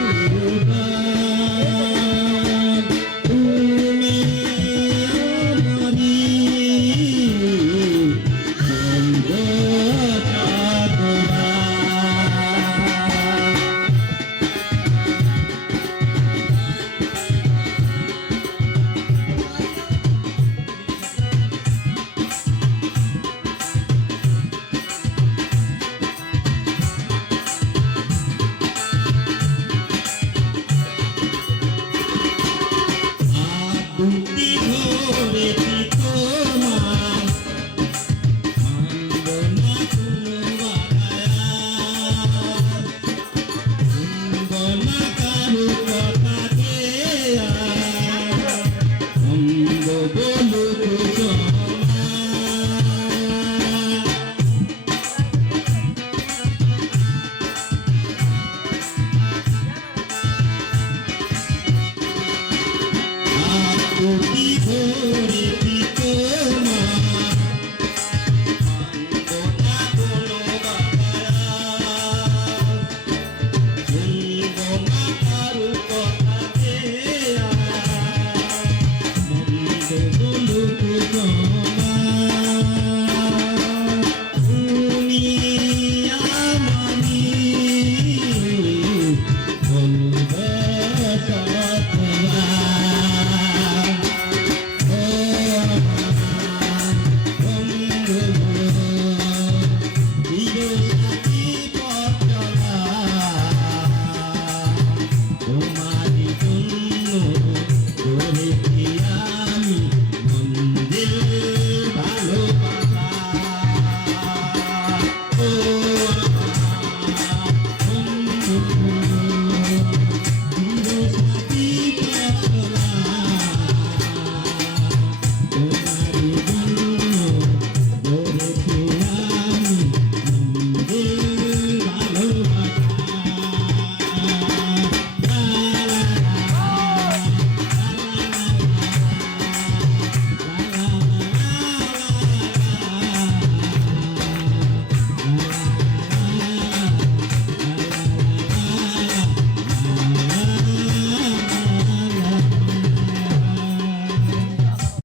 you. ভুলেছি তোর Thank you.